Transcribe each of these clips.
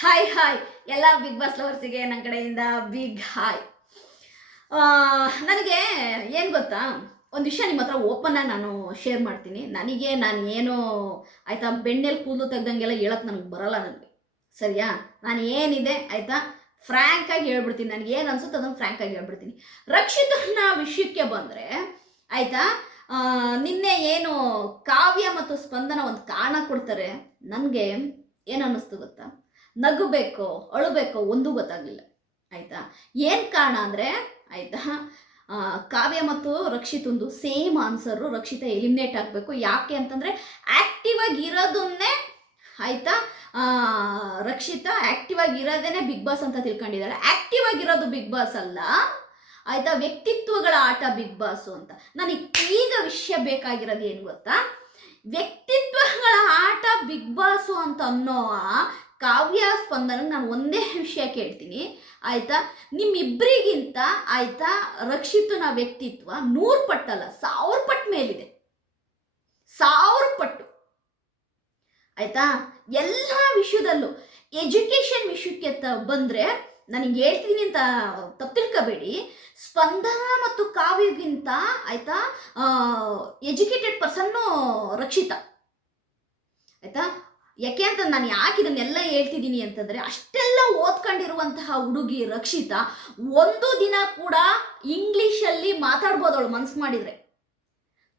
Hi hi ಎಲ್ಲ big boss ಲವರ್ಸಿಗೆ ನನ್ನ ಕಡೆಯಿಂದ ಬಿಗ್ ಹಾಯ್. ನನಗೆ ಏನು ಗೊತ್ತಾ, ಒಂದು ವಿಷಯ ನಿಮ್ಮ ಹತ್ರ ಓಪನ್ನಾಗಿ ನಾನು ಶೇರ್ ಮಾಡ್ತೀನಿ. ನಾನು ಏನು ಆಯಿತಾ, ಬೆಣ್ಣೆಲ್ಲಿ ಕೂದಲು ತೆಗ್ದಂಗೆಲ್ಲ ಹೇಳಕ್ಕೆ ನನಗೆ ಬರಲ್ಲ. ನನಗೆ ಸರಿಯಾ, ನಾನು ಏನಿದೆ ಆಯಿತಾ ಫ್ರ್ಯಾಂಕಾಗಿ ಹೇಳ್ಬಿಡ್ತೀನಿ. ನನಗೆ ಏನು ಅನ್ಸುತ್ತೆ ಅದನ್ನು ಫ್ರ್ಯಾಂಕಾಗಿ ಹೇಳ್ಬಿಡ್ತೀನಿ. ರಕ್ಷಿತನ ವಿಷಯಕ್ಕೆ ಬಂದರೆ ಆಯಿತಾ, ನಿನ್ನೆ ಏನು ಕಾವ್ಯ ಮತ್ತು ಸ್ಪಂದನ ಒಂದು ಕಾರಣ ಕೊಡ್ತಾರೆ. ನನಗೆ ಏನು ಅನ್ನಿಸ್ತು ಗೊತ್ತಾ, ನಗಬೇಕೋ ಅಳಬೇಕೋ ಒಂದೂ ಗೊತ್ತಾಗಲಿಲ್ಲ. ಆಯಿತಾ, ಏನು ಕಾರಣ ಅಂದರೆ ಆಯಿತಾ, ಕಾವ್ಯ ಮತ್ತು ರಕ್ಷಿತಂದು ಸೇಮ್ ಆನ್ಸರು. ರಕ್ಷಿತ ಎಲಿಮಿನೇಟ್ ಆಗಬೇಕು. ಯಾಕೆ ಅಂತಂದರೆ ಆ್ಯಕ್ಟಿವ್ ಆಗಿ ಇರೋದನ್ನೇ ಆಯಿತಾ, ರಕ್ಷಿತ ಆ್ಯಕ್ಟಿವ್ ಆಗಿ ಇರೋದೇ ಬಿಗ್ ಬಾಸ್ ಅಂತ ತಿಳ್ಕೊಂಡಿದ್ದಾಳೆ. ಆ್ಯಕ್ಟಿವ್ ಆಗಿರೋದು ಬಿಗ್ ಬಾಸ್ ಅಲ್ಲ ಆಯಿತಾ, ವ್ಯಕ್ತಿತ್ವಗಳ ಆಟ ಬಿಗ್ ಬಾಸು ಅಂತ. ನನಗೆ ಈಗ ವಿಷಯ ಬೇಕಾಗಿರೋದು ಏನು ಗೊತ್ತಾ, ವ್ಯಕ್ತಿತ್ವಗಳ ಆಟ ಬಿಗ್ ಬಾಸು ಅಂತ ಅನ್ನೋ ಕಾವ್ಯ ಸ್ಪಂದನ ನಾನು ಒಂದೇ ವಿಷಯ ಕೇಳ್ತೀನಿ ಆಯಿತಾ. ನಿಮ್ಮಿಬ್ಬರಿಗಿಂತ ಆಯಿತಾ ರಕ್ಷಿತನ ವ್ಯಕ್ತಿತ್ವ 100 ಪಟ್ಟಲ್ಲ 1000 ಪಟ್ಟು ಮೇಲಿದೆ. 1000 ಪಟ್ಟು ಆಯಿತಾ. ಎಲ್ಲ ವಿಷಯದಲ್ಲೂ ಎಜುಕೇಷನ್ ವಿಷಯಕ್ಕೆ ಬಂದರೆ ನನಗೆ ಹೇಳ್ತೀನಿ ಅಂತ ತಪ್ಪು ತಿಳ್ಕೋಬೇಡಿ. ಸ್ಪಂದನ ಮತ್ತು ಕಾವ್ಯಗಿಂತ ಆಯಿತಾ ಎಜುಕೇಟೆಡ್ ಪರ್ಸನ್ನು ರಕ್ಷಿತ ಆಯಿತಾ. ಯಾಕೆ ಅಂತ ನಾನು ಯಾಕೆ ಇದನ್ನೆಲ್ಲ ಹೇಳ್ತಿದ್ದೀನಿ ಅಂತಂದರೆ, ಅಷ್ಟೆಲ್ಲ ಓದ್ಕೊಂಡಿರುವಂತಹ ಹುಡುಗಿ ರಕ್ಷಿತ ಒಂದು ದಿನ ಕೂಡ ಇಂಗ್ಲೀಷಲ್ಲಿ ಮಾತಾಡ್ಬೋದು. ಅವಳು ಮನಸ್ಸು ಮಾಡಿದರೆ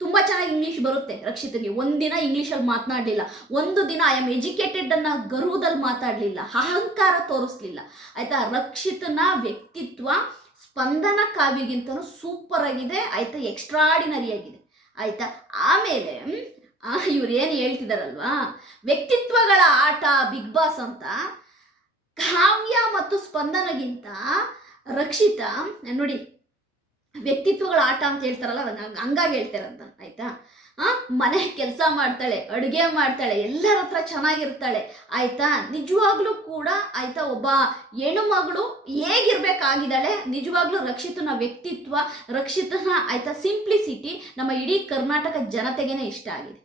ತುಂಬ ಚೆನ್ನಾಗಿ ಇಂಗ್ಲೀಷ್ ಬರುತ್ತೆ ರಕ್ಷಿತನಿಗೆ. ಒಂದಿನ ಇಂಗ್ಲೀಷಲ್ಲಿ ಮಾತನಾಡಲಿಲ್ಲ. ಒಂದು ದಿನ ಐ ಆಮ್ ಎಜುಕೇಟೆಡ್ ಅನ್ನೋ ಗರ್ವದಲ್ಲಿ ಮಾತಾಡಲಿಲ್ಲ, ಅಹಂಕಾರ ತೋರಿಸ್ಲಿಲ್ಲ ಆಯಿತಾ. ರಕ್ಷಿತನ ವ್ಯಕ್ತಿತ್ವ ಸ್ಪಂದನ ಕಾವ್ಯಗಿಂತನೂ ಸೂಪರ್ ಆಗಿದೆ ಆಯಿತಾ, ಎಕ್ಸ್ಟ್ರಾಡಿನರಿ ಆಗಿದೆ ಆಯಿತಾ. ಆಮೇಲೆ ಇವ್ರು ಏನು ಹೇಳ್ತಿದಾರಲ್ವಾ, ವ್ಯಕ್ತಿತ್ವಗಳ ಆಟ ಬಿಗ್ ಬಾಸ್ ಅಂತ. ಕಾವ್ಯ ಮತ್ತು ಸ್ಪಂದನಗಿಂತ ರಕ್ಷಿತ ನೋಡಿ, ವ್ಯಕ್ತಿತ್ವಗಳ ಆಟ ಅಂತ ಹೇಳ್ತಾರಲ್ಲ, ಹಂಗಾಗಿ ಹೇಳ್ತಾರಂತ ಆಯ್ತಾ. ಮನೆ ಕೆಲಸ ಮಾಡ್ತಾಳೆ, ಅಡುಗೆ ಮಾಡ್ತಾಳೆ, ಎಲ್ಲರ ಹತ್ರ ಚೆನ್ನಾಗಿರ್ತಾಳೆ ಆಯ್ತಾ. ನಿಜವಾಗ್ಲೂ ಕೂಡ ಆಯ್ತಾ, ಒಬ್ಬ ಹೆಣ್ಣು ಮಗಳು ಹೇಗಿರ್ಬೇಕಾಗಿದ್ದಾಳೆ. ನಿಜವಾಗ್ಲೂ ರಕ್ಷಿತನ ವ್ಯಕ್ತಿತ್ವ, ರಕ್ಷಿತನ ಆಯ್ತಾ ಸಿಂಪ್ಲಿಸಿಟಿ ನಮ್ಮ ಇಡೀ ಕರ್ನಾಟಕ ಜನತೆಗೇನೆ ಇಷ್ಟ ಆಗಿದೆ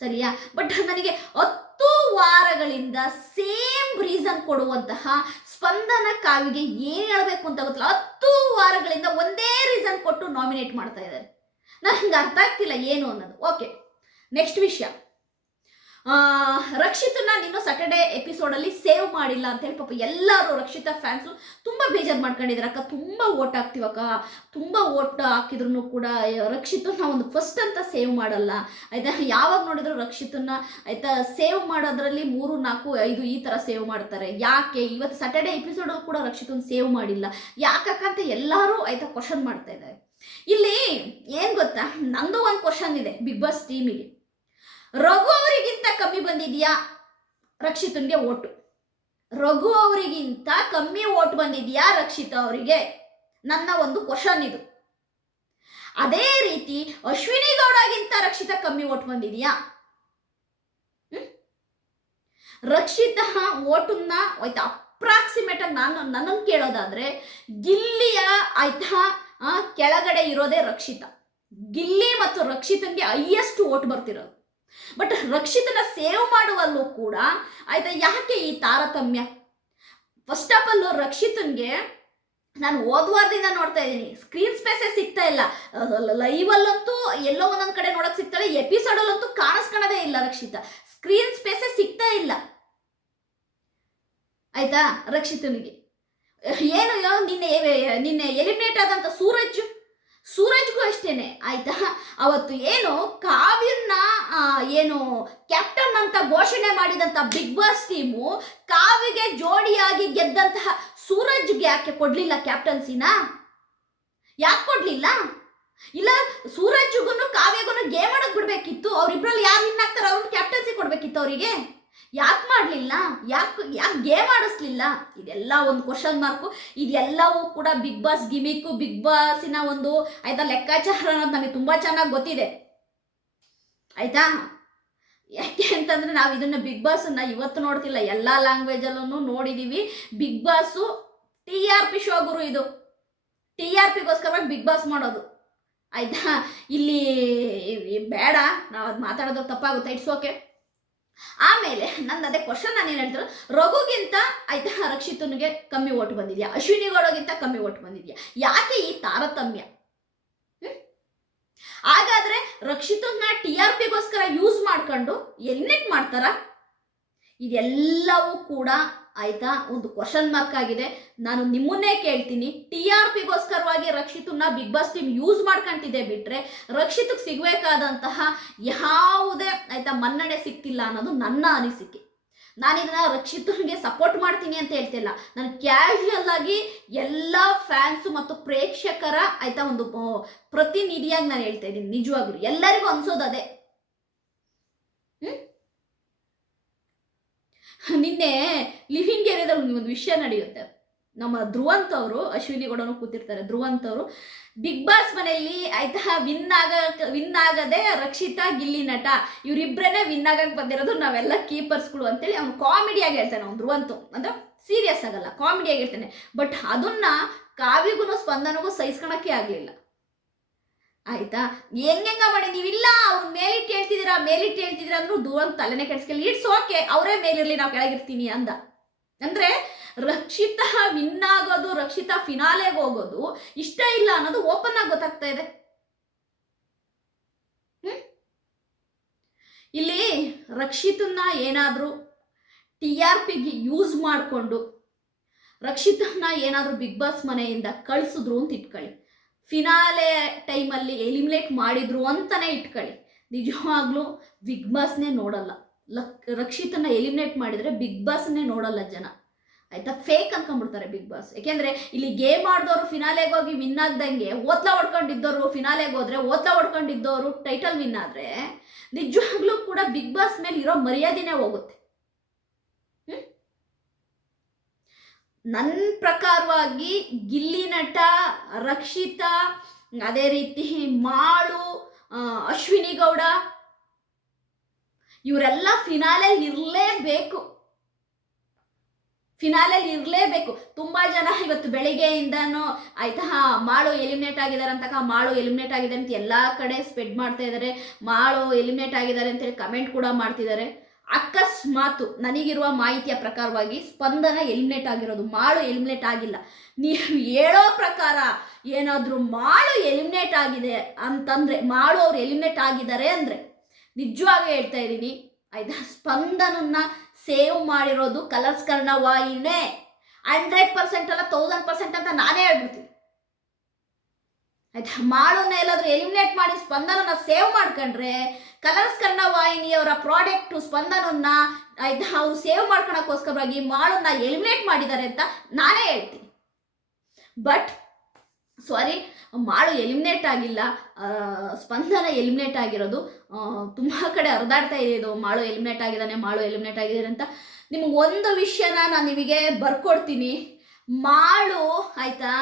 ಸರಿಯಾ. ಬಟ್ ನನಗೆ 10 ವಾರಗಳಿಂದ ಸೇಮ್ ರೀಸನ್ ಕೊಡುವಂತಹ ಸ್ಪಂದನ ಕಾವ್ಯಗೆ ಏನು ಹೇಳಬೇಕು ಅಂತ ಗೊತ್ತಿಲ್ಲ. 10 ವಾರಗಳಿಂದ ಒಂದೇ ರೀಸನ್ ಕೊಟ್ಟು ನಾಮಿನೇಟ್ ಮಾಡ್ತಾ ಇದ್ದಾರೆ. ನನಗೆ ಅರ್ಥ ಆಗ್ತಿಲ್ಲ ಏನು ಅನ್ನೋದು. ಓಕೆ, ನೆಕ್ಸ್ಟ್ ವಿಷಯ, ರಕ್ಷಿತನ ನೀನು ಸ್ಯಾಟರ್ಡೇ ಎಪಿಸೋಡಲ್ಲಿ ಸೇವ್ ಮಾಡಿಲ್ಲ ಅಂತೇಳಿ ಪಾಪ ಎಲ್ಲರೂ ರಕ್ಷಿತ ಫ್ಯಾನ್ಸು ತುಂಬ ಬೇಜಾರು ಮಾಡ್ಕೊಂಡಿದ್ದಾರೆ. ಅಕ್ಕ ತುಂಬ ಓಟ್ ಹಾಕ್ತೀವಕ್ಕ, ತುಂಬ ಓಟ್ ಹಾಕಿದ್ರು ಕೂಡ ರಕ್ಷಿತನ ಒಂದು ಫಸ್ಟ್ ಅಂತ ಸೇವ್ ಮಾಡಲ್ಲ ಆಯಿತಾ. ಯಾವಾಗ ನೋಡಿದ್ರು ರಕ್ಷಿತನ ಆಯಿತಾ ಸೇವ್ ಮಾಡೋದ್ರಲ್ಲಿ 3, 4, 5 ಈ ಥರ ಸೇವ್ ಮಾಡ್ತಾರೆ. ಯಾಕೆ ಇವತ್ತು ಸ್ಯಾಟರ್ಡೇ ಎಪಿಸೋಡಲ್ಲಿ ಕೂಡ ರಕ್ಷಿತನ ಸೇವ್ ಮಾಡಿಲ್ಲ ಯಾಕಕ್ಕ ಅಂತ ಎಲ್ಲರೂ ಆಯಿತಾ ಕ್ವಶನ್ ಮಾಡ್ತಾ ಇದ್ದಾರೆ. ಇಲ್ಲಿ ಏನು ಗೊತ್ತಾ, ನಂದು ಒಂದು ಕ್ವಶನ್ ಇದೆ ಬಿಗ್ ಬಾಸ್ ಟೀಮಿಗೆ. ರಘು ಅವರಿಗಿಂತ ಕಮ್ಮಿ ಬಂದಿದೆಯಾ ರಕ್ಷಿತನ್ಗೆ ಓಟು? ರಘು ಅವರಿಗಿಂತ ಕಮ್ಮಿ ಓಟ್ ಬಂದಿದೆಯಾ ರಕ್ಷಿತ ಅವರಿಗೆ? ನನ್ನ ಒಂದು ಕ್ವಶನ್ ಇದು. ಅದೇ ರೀತಿ ಅಶ್ವಿನಿ ಗೌಡಗಿಂತ ರಕ್ಷಿತ ಕಮ್ಮಿ ಓಟ್ ಬಂದಿದೆಯಾ? ರಕ್ಷಿತ ಓಟನ್ನ ಆಯ್ತಾ ಅಪ್ರಾಕ್ಸಿಮೇಟ್ ಆಗಿ ನನ್ನನ್ನು ಕೇಳೋದಾದ್ರೆ ಗಿಲ್ಲಿಯ ಆಯ್ತಾ ಕೆಳಗಡೆ ಇರೋದೇ ರಕ್ಷಿತ. ಗಿಲ್ಲಿ ಮತ್ತು ರಕ್ಷಿತನ್ಗೆ ಹೈಯೆಸ್ಟ್ ಓಟ್ ಬರ್ತಿರೋದು. ಬಟ್ ರಕ್ಷಿತನ ಸೇವ್ ಮಾಡುವಲ್ಲೂ ಕೂಡ ಆಯ್ತಾ ಯಾಕೆ ಈ ತಾರತಮ್ಯ? ಫಸ್ಟ್ ಆಫ್ ಆಲ್ ರಕ್ಷಿತನ್ಗೆ ನಾನು ಓದ್ವಾರದಿಂದ ನೋಡ್ತಾ ಇದ್ದೀನಿ, ಸ್ಕ್ರೀನ್ ಸ್ಪೇಸೇ ಸಿಗ್ತಾ ಇಲ್ಲ. ಲೈವಲ್ಲಂತೂ ಎಲ್ಲೋ ಒಂದೊಂದು ಕಡೆ ನೋಡಕ್ ಸಿಗ್ತಾಳೆ, ಎಪಿಸೋಡಲ್ಲಂತೂ ಕಾಣಿಸ್ಕೊಳ್ಳೋದೇ ಇಲ್ಲ. ರಕ್ಷಿತ ಸ್ಕ್ರೀನ್ ಸ್ಪೇಸೇ ಸಿಗ್ತಾ ಇಲ್ಲ ಆಯ್ತಾ. ರಕ್ಷಿತನಿಗೆ ಏನು ನಿನ್ನೆ ಎಲಿಮಿನೇಟ್ ಆದಂಥ ಸೂರಜ್ಗೂ ಅಷ್ಟೇನೆ ಆಯ್ತಾ. ಅವತ್ತು ಏನು ಕಾವ್ಯನ್ನ ಏನು ಕ್ಯಾಪ್ಟನ್ ಅಂತ ಘೋಷಣೆ ಮಾಡಿದಂಥ ಬಿಗ್ ಬಾಸ್ ಟೀಮು ಕಾವ್ಯಗೆ ಜೋಡಿಯಾಗಿ ಗೆದ್ದಂತಹ ಸೂರಜ್ಗೆ ಯಾಕೆ ಕೊಡ್ಲಿಲ್ಲ ಕ್ಯಾಪ್ಟನ್ಸಿನ? ಯಾಕೆ ಕೊಡ್ಲಿಲ್ಲ? ಇಲ್ಲ ಸೂರಜ್ಗೂ ಕಾವ್ಯಗೂ ಗೇಮ್ ಆಡಕ್ ಬಿಡ್ಬೇಕಿತ್ತು. ಅವ್ರಿಬ್ರಲ್ಲಿ ಯಾರು ವಿನ್ ಆಗ್ತಾರ ಅವ್ರನ್ನ ಕ್ಯಾಪ್ಟನ್ಸಿ ಕೊಡ್ಬೇಕಿತ್ತು ಅವರಿಗೆ. ಯಾಕೆ ಮಾಡಲಿಲ್ಲ? ಯಾಕೆ ಗೇಮ್ ಆಡಿಸ್ಲಿಲ್ಲ? ಇದೆಲ್ಲ ಒಂದು ಕ್ವಶನ್ ಮಾರ್ಕು. ಇದೆಲ್ಲವೂ ಕೂಡ ಬಿಗ್ ಬಾಸ್ ಗಿಮಿಕ್ಕು, ಬಿಗ್ ಬಾಸಿನ ಒಂದು ಆಯ್ತಾ ಲೆಕ್ಕಾಚಾರ ಅನ್ನೋದು ನನಗೆ ತುಂಬ ಚೆನ್ನಾಗಿ ಗೊತ್ತಿದೆ ಆಯ್ತಾ. ಯಾಕೆ ಅಂತಂದರೆ ನಾವು ಇದನ್ನು ಬಿಗ್ ಬಾಸನ್ನು ಇವತ್ತು ನೋಡ್ತಿಲ್ಲ, ಎಲ್ಲ ಲ್ಯಾಂಗ್ವೇಜಲ್ಲೂ ನೋಡಿದ್ದೀವಿ. ಬಿಗ್ ಬಾಸು TRP ಶೋ ಗುರು. ಇದು TRPಗೋಸ್ಕರವಾಗಿ ಬಿಗ್ ಬಾಸ್ ಮಾಡೋದು ಆಯಿತಾ. ಇಲ್ಲಿ ಬೇಡ, ನಾವು ಅದು ಮಾತಾಡೋದು ತಪ್ಪಾಗುತ್ತೆ. It's okay. ಆಮೇಲೆ ನನ್ನ ಅದೇ ಕ್ವಶನ್ ನಾನು ಏನು ಹೇಳ್ತಾರೆ, ರಘುಗಿಂತ ಆಯ್ತಾ ರಕ್ಷಿತನಿಗೆ ಕಮ್ಮಿ ಓಟ್ ಬಂದಿದ್ಯಾ, ಅಶ್ವಿನಿ ಗೌಡಗಿಂತ ಕಮ್ಮಿ ಓಟ್ ಬಂದಿದ್ಯಾ, ಯಾಕೆ ಈ ತಾರತಮ್ಯ? ಹಾಗಾದ್ರೆ ರಕ್ಷಿತನ್ನ TRPಗೋಸ್ಕರ ಯೂಸ್ ಮಾಡ್ಕೊಂಡು ಎಲಿಮಿನೇಟ್ ಮಾಡ್ತಾರ? ಇದೆಲ್ಲವೂ ಕೂಡ ಆಯ್ತಾ ಒಂದು ಕ್ವಶನ್ ಮಾರ್ಕ್ ಆಗಿದೆ. ನಾನು ನಿಮ್ಮನ್ನೇ ಕೇಳ್ತೀನಿ, TRPಗೋಸ್ಕರವಾಗಿ ರಕ್ಷಿತನ್ನ ಬಿಗ್ ಬಾಸ್ ಟೀಮ್ ಯೂಸ್ ಮಾಡ್ಕೊಂತಿದೆ ಬಿಟ್ರೆ ರಕ್ಷಿತಕ್ಕೆ ಸಿಗಬೇಕಾದಂತಹ ಯಾವುದೇ ಆಯ್ತಾ ಮನ್ನಣೆ ಸಿಗ್ತಿಲ್ಲ ಅನ್ನೋದು ನನ್ನ ಅನಿಸಿಕೆ. ನಾನಿದನ್ನ ರಕ್ಷಿತನಿಗೆ ಸಪೋರ್ಟ್ ಮಾಡ್ತೀನಿ ಅಂತ ಹೇಳ್ತಿಲ್ಲ, ನಾನು ಕ್ಯಾಶುಯಲ್ ಆಗಿ ಎಲ್ಲ ಫ್ಯಾನ್ಸ್ ಮತ್ತು ಪ್ರೇಕ್ಷಕರ ಆಯ್ತಾ ಒಂದು ಪ್ರತಿನಿಧಿಯಾಗಿ ನಾನು ಹೇಳ್ತಾ ಇದ್ದೀನಿ. ನಿಜವಾಗ್ಲು ಎಲ್ಲರಿಗೂ ಅನ್ಸೋದು ಅದೇ. ನಿನ್ನೆ ಲಿವಿಂಗ್ ಏರಿಯಾದಲ್ಲಿ ಒಂದು ವಿಷಯ ನಡೆಯುತ್ತೆ. ನಮ್ಮ ಧ್ರುವಂತ್ ಅವರು, ಅಶ್ವಿನಿ ಗೌಡನು ಕೂತಿರ್ತಾರೆ, ಧ್ರುವಂತ್ ಅವರು ಬಿಗ್ ಬಾಸ್ ಮನೆಯಲ್ಲಿ ಆಯ್ತಾ ವಿನ್ ಆಗದೆ ರಕ್ಷಿತಾ ಗಿಲ್ಲಿ ನಟ ಇವರಿಬ್ಬರೇ ವಿನ್ ಆಗಕ್ಕೆ ಬಂದಿರೋದು, ನಾವೆಲ್ಲ ಕೀಪರ್ಸ್ಗಳು ಅಂತೇಳಿ ಅವ್ನು ಕಾಮಿಡಿಯಾಗಿ ಹೇಳ್ತಾನೆ. ಅವ್ನು ಧ್ರುವಂತು ಅಂದ್ರೆ ಸೀರಿಯಸ್ ಆಗಲ್ಲ, ಕಾಮಿಡಿಯಾಗಿ ಹೇಳ್ತಾನೆ. ಬಟ್ ಅದನ್ನ ಕಾವ್ಯಗೂ ಸ್ಪಂದನಗೂ ಸಹಿಸ್ಕೊಳಕ್ಕೆ ಆಗಲಿಲ್ಲ. ಆಯ್ತಾ, ಹೆಂಗ ಮಾಡಿ ನೀವಿಲ್ಲ ಅವ್ರು ಮೇಲಿಟ್ಟು ಹೇಳ್ತಿದ್ದೀರಾ ಅಂದ್ರೂ ಧ್ರುವಂತ್ ತಲೆನೇ ಕೆಡ್ಸ್ಕೊಳ್ಳಿ, ಇಟ್ಸ್ ಓಕೆ, ಅವರೇ ಮೇಲಿರ್ಲಿ, ನಾವು ಕೆಳಗಿರ್ತೀನಿ ಅಂದ. ಅಂದ್ರೆ ರಕ್ಷಿತಾ ವಿನ್ ಆಗೋದು, ರಕ್ಷಿತಾ ಫಿನಾಲೆಗೆ ಹೋಗೋದು ಇಷ್ಟ ಇಲ್ಲ ಅನ್ನೋದು ಓಪನ್ ಆಗಿ ಗೊತ್ತಾಗ್ತಾ ಇದೆ. ಇಲ್ಲಿ ರಕ್ಷಿತನ್ನ ಏನಾದರೂ TRPಗೆ ಯೂಸ್ ಮಾಡಿಕೊಂಡು ರಕ್ಷಿತನ್ನ ಏನಾದರೂ ಬಿಗ್ ಬಾಸ್ ಮನೆಯಿಂದ ಕಳಿಸಿದ್ರು ಅಂತ ಇಟ್ಕೊಳ್ಳಿ, ಫಿನಾಲೆ ಟೈಮಲ್ಲಿ ಎಲಿಮಿನೇಟ್ ಮಾಡಿದ್ರು ಅಂತಾನೆ ಇಟ್ಕೊಳ್ಳಿ, ನಿಜವಾಗ್ಲೂ ಬಿಗ್ ಬಾಸ್ನೇ ನೋಡಲ್ಲ. ರಕ್ಷಿತನ್ನ ಎಲಿಮಿನೇಟ್ ಮಾಡಿದರೆ ಬಿಗ್ ಬಾಸ್ನೇ ನೋಡಲ್ಲ ಜನ, ಆಯ್ತಾ, ಫೇಕ್ ಅನ್ಕೊಂಡ್ಬಿಡ್ತಾರೆ ಬಿಗ್ ಬಾಸ್. ಯಾಕೆಂದ್ರೆ ಇಲ್ಲಿ ಗೇಮ್ ಆಡಿದವರು ಫಿನಾಲೆಗೆ ಹೋಗಿ ವಿನ್ ಆಗ್ದಂಗೆ ಓತ್ಲ ಹೊಡ್ಕೊಂಡಿದ್ದವರು ಫಿನಾಲೆಗೆ ಹೋದ್ರೆ, ಓತ್ಲ ಹೊಡ್ಕೊಂಡಿದ್ದವರು ಟೈಟಲ್ ವಿನ್ ಆದ್ರೆ ನಿಜವಾಗ್ಲೂ ಕೂಡ ಬಿಗ್ ಬಾಸ್ ಮೇಲೆ ಇರೋ ಮರ್ಯಾದೆನೇ ಹೋಗುತ್ತೆ. ನನ್ನ ಪ್ರಕಾರವಾಗಿ ಗಿಲ್ಲಿ ನಟ, ರಕ್ಷಿತಾ, ಅದೇ ರೀತಿ ಮಾಳು, ಅಶ್ವಿನಿ ಗೌಡ ಇವರೆಲ್ಲ ಫಿನಾಲೆಯಲ್ಲಿ ಇರಲೇಬೇಕು. ತುಂಬ ಜನ ಇವತ್ತು ಬೆಳಿಗ್ಗೆಯಿಂದನೂ ಆಯ್ತಾ ಮಾಳು ಎಲಿಮಿನೇಟ್ ಆಗಿದ್ದಾರೆ ಅಂತ, ಮಾಳು ಎಲಿಮಿನೇಟ್ ಆಗಿದೆ ಅಂತ ಎಲ್ಲ ಕಡೆ ಸ್ಪ್ರೆಡ್ ಮಾಡ್ತಾ ಇದ್ದಾರೆ, ಮಾಳು ಎಲಿಮಿನೇಟ್ ಆಗಿದ್ದಾರೆ ಅಂತೇಳಿ ಕಮೆಂಟ್ ಕೂಡ ಮಾಡ್ತಿದ್ದಾರೆ. ಅಕಸ್ಮಾತ್ ನನಗಿರುವ ಮಾಹಿತಿಯ ಪ್ರಕಾರವಾಗಿ ಸ್ಪಂದನ ಎಲಿಮಿನೇಟ್ ಆಗಿರೋದು, ಮಾಳು ಎಲಿಮಿನೇಟ್ ಆಗಿಲ್ಲ. ನೀವು ಹೇಳೋ ಪ್ರಕಾರ ಏನಾದರೂ ಮಾಳು ಎಲಿಮಿನೇಟ್ ಆಗಿದೆ ಅಂತಂದರೆ, ಮಾಳು ಅವ್ರು ಎಲಿಮಿನೇಟ್ ಆಗಿದ್ದಾರೆ ಅಂದರೆ ನಿಜವಾಗಿ ಹೇಳ್ತಾ ಇದ್ದೀನಿ ಆಯ್ತಾ, ಸ್ಪಂದನನ್ನ ಸೇವ್ ಮಾಡಿರೋದು ಕಲರ್ಸ್ ಕನ್ನಡ ವಾಹಿನಿನೇ. 100% ಅಲ್ಲ 1000% ಅಂತ ನಾನೇ ಹೇಳ್ಬಿಡ್ತೀನಿ ಆಯ್ತಾ. ಮಾಳುನ ಎಲ್ಲಾದ್ರೂ ಎಲಿಮಿನೇಟ್ ಮಾಡಿ ಸ್ಪಂದನನ್ನ ಸೇವ್ ಮಾಡ್ಕೊಂಡ್ರೆ ಕಲರ್ಸ್ ಕನ್ನಡ ವಾಹಿನಿಯವರ ಪ್ರಾಡಕ್ಟು ಸ್ಪಂದನನ್ನ ಆಯ್ತಾ ಅವ್ರು ಸೇವ್ ಮಾಡ್ಕೊಳಕ್ಕೋಸ್ಕರವಾಗಿ ಮಾಳನ್ನ ಎಲಿಮಿನೇಟ್ ಮಾಡಿದ್ದಾರೆ ಅಂತ ನಾನೇ ಹೇಳ್ತೀನಿ. ಬಟ್ ಸಾರಿ, ಮಾಳು ಎಲಿಮಿನೇಟ್ ಆಗಿಲ್ಲ, ಸ್ಪಂದನ ಎಲಿಮಿನೇಟ್ ಆಗಿರೋದು. ತುಂಬ ಕಡೆ ಹರಿದಾಡ್ತಾ ಇದೆ ಇದು, ಮಾಳು ಎಲಿಮಿನೇಟ್ ಆಗಿದ್ದಾರೆ ಅಂತ. ನಿಮ್ಗೆ ಒಂದು ವಿಷಯನ ನಾನು ನಿಮಗೆ ಬರ್ಕೊಡ್ತೀನಿ. ಮಾಳು ಆಯ್ತಾ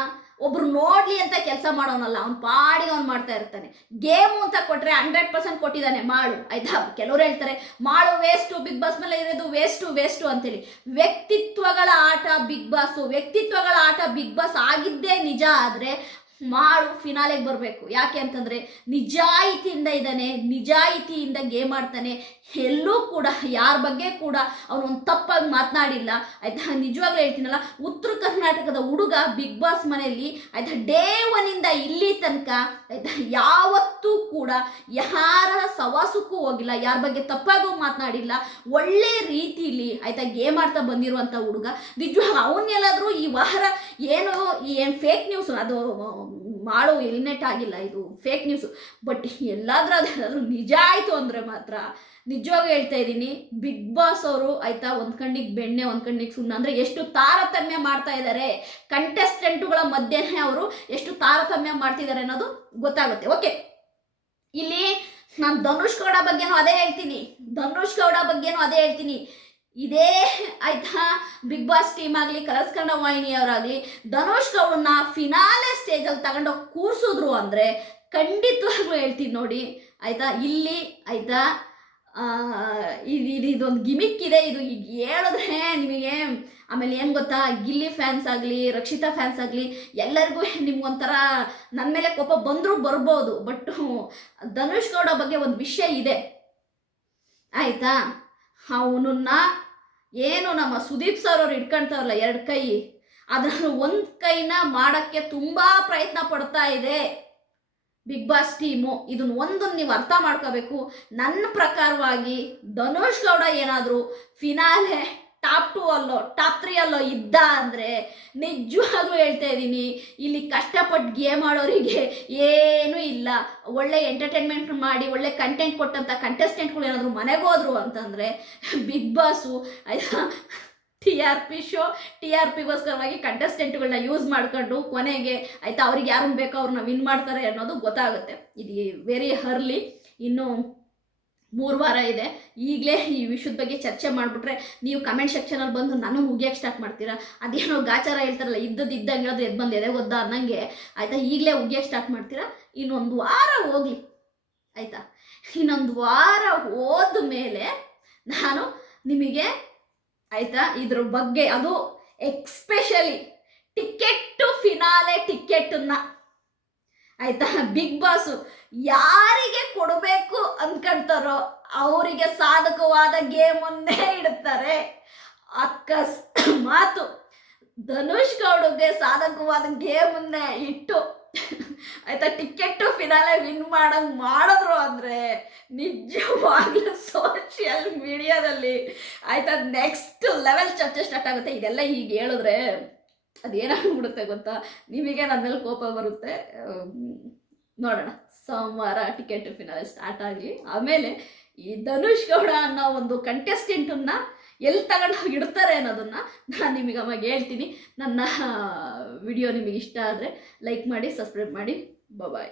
ಒಬ್ರು ನೋಡ್ಲಿ ಅಂತ ಕೆಲಸ ಮಾಡೋನಲ್ಲ, ಅವ್ನು ಪಾಡಿಗೆ ಅವ್ನು ಮಾಡ್ತಾ ಇರ್ತಾನೆ. ಗೇಮು ಅಂತ ಕೊಟ್ರೆ 100% ಕೊಟ್ಟಿದ್ದಾನೆ ಮಾಳು ಆಯ್ತಾ. ಕೆಲವರು ಹೇಳ್ತಾರೆ ಮಾಳು ವೇಸ್ಟು, ಬಿಗ್ ಬಾಸ್ ಮೇಲೆ ಇರೋದು ವೇಸ್ಟು ಅಂತೇಳಿ. ವ್ಯಕ್ತಿತ್ವಗಳ ಆಟ ಬಿಗ್ ಬಾಸ್ ಆಗಿದ್ದೇ ನಿಜ ಆದರೆ ಮಾಳು ಫಿನಾಲೆಗೆ ಬರಬೇಕು. ಯಾಕೆ ಅಂತಂದರೆ ನಿಜಾಯಿತಿಯಿಂದ ಇದ್ದಾನೆ, ನಿಜಾಯಿತಿಯಿಂದ ಗೇಮ್ ಆಡ್ತಾನೆ, ಎಲ್ಲೂ ಕೂಡ ಯಾರ ಬಗ್ಗೆ ಕೂಡ ಅವನೊಂದು ತಪ್ಪಾಗಿ ಮಾತನಾಡಿಲ್ಲ ಆಯ್ತಾ. ನಿಜವಾಗ್ಲೂ ಹೇಳ್ತೀನಲ್ಲ, ಉತ್ತರ ಕರ್ನಾಟಕದ ಹುಡುಗ ಬಿಗ್ ಬಾಸ್ ಮನೆಯಲ್ಲಿ ಆಯ್ತಾ ಡೇ 1ಇಂದ ಇಲ್ಲಿ ತನಕ ಆಯ್ತಾ ಯಾವತ್ತೂ ಕೂಡ ಯಾರ ಸವಾಸಕ್ಕೂ ಹೋಗಿಲ್ಲ, ಯಾರ ಬಗ್ಗೆ ತಪ್ಪಾಗೂ ಮಾತನಾಡಿಲ್ಲ, ಒಳ್ಳೆ ರೀತಿಲಿ ಆಯ್ತಾ ಗೇಮ್ ಆಡ್ತಾ ಬಂದಿರುವಂಥ ಹುಡುಗ. ನಿಜವಾಗ ಅವನ್ನೆಲ್ಲಾದರೂ ಈ ವಾರ ಏನು ಫೇಕ್ ನ್ಯೂಸ್, ಅದು ಮಾಳು ಎಲಿಮಿನೇಟ್ ಆಗಿಲ್ಲ, ಇದು ಫೇಕ್ ನ್ಯೂಸು. ಬಟ್ ಎಲ್ಲಾದ್ರೂ ನಿಜ ಆಯಿತು ಅಂದರೆ ಮಾತ್ರ ನಿಜವಾಗಿ ಹೇಳ್ತಾ ಇದ್ದೀನಿ, ಬಿಗ್ ಬಾಸ್ ಅವರು ಆಯ್ತಾ ಒಂದು ಕಣ್ಣಿಗೆ ಬೆಣ್ಣೆ ಒಂದು ಕಣ್ಣಿಗೆ ಸುಣ್ಣ ಅಂದರೆ ಎಷ್ಟು ತಾರತಮ್ಯ ಮಾಡ್ತಾ ಇದ್ದಾರೆ, ಕಂಟೆಸ್ಟೆಂಟುಗಳ ಮಧ್ಯೆ ಅವರು ಎಷ್ಟು ತಾರತಮ್ಯ ಮಾಡ್ತಿದ್ದಾರೆ ಅನ್ನೋದು ಗೊತ್ತಾಗುತ್ತೆ. ಓಕೆ, ಇಲ್ಲಿ ನಾನು ಧನುಷ್ ಗೌಡ ಬಗ್ಗೆನೂ ಅದೇ ಹೇಳ್ತೀನಿ. ಇದೇ ಆಯ್ತಾ ಬಿಗ್ ಬಾಸ್ ಟೀಮ್ ಆಗಲಿ ಕಲರ್ಸ್ ಕನ್ನಡ ವಾಹಿನಿಯವರಾಗಲಿ ಧನುಷ್ ಗೌಡನ್ನ ಫಿನಾಲೆ ಸ್ಟೇಜಲ್ಲಿ ತಗೊಂಡೋಗಿ ಕೂರಿಸಿದ್ರು ಅಂದರೆ ಖಂಡಿತವಾಗ್ಲೂ ಹೇಳ್ತೀನಿ ನೋಡಿ ಆಯ್ತಾ. ಇಲ್ಲಿ ಆಯ್ತಾ ಇದೊಂದು ಗಿಮಿಕ್ ಇದೆ, ಇದು ಈಗ ಹೇಳಿದ್ರೆ ನಿಮಗೆ ಆಮೇಲೆ ಏನು ಗೊತ್ತಾ, ಗಿಲ್ಲಿ ಫ್ಯಾನ್ಸ್ ಆಗಲಿ ರಕ್ಷಿತಾ ಫ್ಯಾನ್ಸ್ ಆಗಲಿ ಎಲ್ಲರಿಗೂ ನಿಮ್ಗೊಂಥರ ನನ್ನ ಮೇಲೆ ಕೋಪ ಬರ್ಬೋದು. ಬಟ್ ಧನುಷ್ ಗೌಡ ಬಗ್ಗೆ ಒಂದು ವಿಷಯ ಇದೆ ಆಯಿತಾ, ಅವನನ್ನ ಏನು ನಮ್ಮ ಸುದೀಪ್ ಸರ್ ಅವ್ರು ಇಟ್ಕೊಳ್ತಾರಲ್ಲ 2 ಕೈ, ಅದನ್ನು ಒಂದು ಕೈನ ಮಾಡೋಕ್ಕೆ ತುಂಬ ಪ್ರಯತ್ನ ಪಡ್ತಾ ಇದೆ ಬಿಗ್ ಬಾಸ್ ಟೀಮು. ಇದನ್ನ ಒಂದನ್ನು ನೀವು ಅರ್ಥ ಮಾಡ್ಕೋಬೇಕು. ನನ್ನ ಪ್ರಕಾರವಾಗಿ ಧನುಷ್ ಗೌಡ ಏನಾದರೂ ಫಿನಾಲೆ ಟಾಪ್ 2 ಅಲ್ಲೋ ಟಾಪ್ 3 ಅಲ್ಲೋ ಇದ್ದ ಅಂದರೆ ನಿಜವಾಗ್ಲೂ ಹೇಳ್ತಾ ಇದ್ದೀನಿ, ಇಲ್ಲಿ ಕಷ್ಟಪಟ್ಟು ಗೇಮ್ ಆಡೋರಿಗೆ ಏನೂ ಇಲ್ಲ. ಒಳ್ಳೆ ಎಂಟರ್ಟೈನ್ಮೆಂಟ್ ಮಾಡಿ ಒಳ್ಳೆ ಕಂಟೆಂಟ್ ಕೊಟ್ಟಂಥ ಕಂಟೆಸ್ಟೆಂಟ್ಗಳು ಏನಾದರೂ ಮನೆಗೆ ಹೋದ್ರು ಅಂತಂದರೆ ಬಿಗ್ ಬಾಸು ಆಯಿತಾ TRP ಶೋ, TRPಗೋಸ್ಕರವಾಗಿ ಕಂಟೆಸ್ಟೆಂಟ್ಗಳನ್ನ ಯೂಸ್ ಮಾಡ್ಕೊಂಡು ಕೊನೆಗೆ ಆಯಿತಾ ಅವ್ರಿಗೆ ಯಾರನ್ನು ಬೇಕೋ ಅವ್ರನ್ನ ವಿನ್ ಮಾಡ್ತಾರೆ ಅನ್ನೋದು ಗೊತ್ತಾಗುತ್ತೆ. ಇದು ವೆರಿ ಅರ್ಲಿ, ಇನ್ನೂ 3 ವಾರ ಇದೆ. ಈಗಲೇ ಈ ವಿಷಯದ ಬಗ್ಗೆ ಚರ್ಚೆ ಮಾಡಿಬಿಟ್ರೆ ನೀವು ಕಮೆಂಟ್ ಸೆಕ್ಷನಲ್ಲಿ ಬಂದು ನಾನು ಮುಗಿಯೋಕ್ಕೆ ಸ್ಟಾರ್ಟ್ ಮಾಡ್ತೀರಾ. ಅದೇನೋ ಗಾಚಾರ ಹೇಳ್ತಾರಲ್ಲ, ಇದ್ದಂಗೆ ಹೇಳೋದು ಎದ್ದು ಬಂದು ಎದೆ ಒದ್ದ ಅನ್ನಂಗೆ ಆಯಿತಾ, ಈಗಲೇ ಉಗಿಯೋಕ್ಕೆ ಸ್ಟಾರ್ಟ್ ಮಾಡ್ತೀರಾ. ಇನ್ನೊಂದು ವಾರ ಹೋಗಲಿ ಆಯಿತಾ, ಇನ್ನೊಂದು ವಾರ ಹೋದ ಮೇಲೆ ನಾನು ನಿಮಗೆ ಆಯಿತಾ ಇದ್ರ ಬಗ್ಗೆ, ಅದು ಎಕ್ಸ್ಪೆಷಲಿ ಫಿನಾಲೆ ಟಿಕೆಟನ್ನು ಆಯಿತಾ ಬಿಗ್ ಬಾಸು ಯಾರಿಗೆ ಕೊಡಬೇಕು ಅಂದ್ಕೊಳ್ತಾರೋ ಅವರಿಗೆ ಸಾಧಕವಾದ ಗೇಮನ್ನೇ ಇಡ್ತಾರೆ. ಅಕಸ್ಮಾತು ಧನುಷ್ ಗೌಡಗೆ ಸಾಧಕವಾದ ಗೇಮನ್ನೇ ಇಟ್ಟು ಆಯಿತಾ ಫಿನಾಲೆ ವಿನ್ ಮಾಡಂಗೆ ಮಾಡಿದ್ರು ಅಂದರೆ ನಿಜವಾಗ್ಲೂ ಸೋಷಿಯಲ್ ಮೀಡಿಯಾದಲ್ಲಿ ಆಯಿತಾ ನೆಕ್ಸ್ಟ್ ಲೆವೆಲ್ ಚರ್ಚೆ ಸ್ಟಾರ್ಟ್ ಆಗುತ್ತೆ. ಇದೆಲ್ಲ ಈಗ ಹೇಳಿದ್ರೆ ಅದೇನಾಗ್ಬಿಡುತ್ತೆ ಗೊತ್ತಾ, ನಿಮಗೆ ನನ್ನ ಮೇಲೆ ಕೋಪ ಬರುತ್ತೆ. ನೋಡೋಣ, ಸೋಮವಾರ ಫಿನಾಲೆ ಸ್ಟಾರ್ಟ್ ಆಗಲಿ. ಆಮೇಲೆ ಈ ಧನುಷ್ ಗೌಡ ಅನ್ನೋ ಒಂದು ಕಂಟೆಸ್ಟೆಂಟನ್ನು ಎಲ್ಲಿ ತಗೊಂಡು ಹೋಗಿ ಇಡ್ತಾರೆ ಅನ್ನೋದನ್ನು ನಾನು ನಿಮಗೆ ಅವಾಗ ಹೇಳ್ತೀನಿ. ನನ್ನ ವಿಡಿಯೋ ನಿಮಗೆ ಇಷ್ಟ ಆದರೆ ಲೈಕ್ ಮಾಡಿ, ಸಬ್ಸ್ಕ್ರೈಬ್ ಮಾಡಿ. ಬಾಯ್.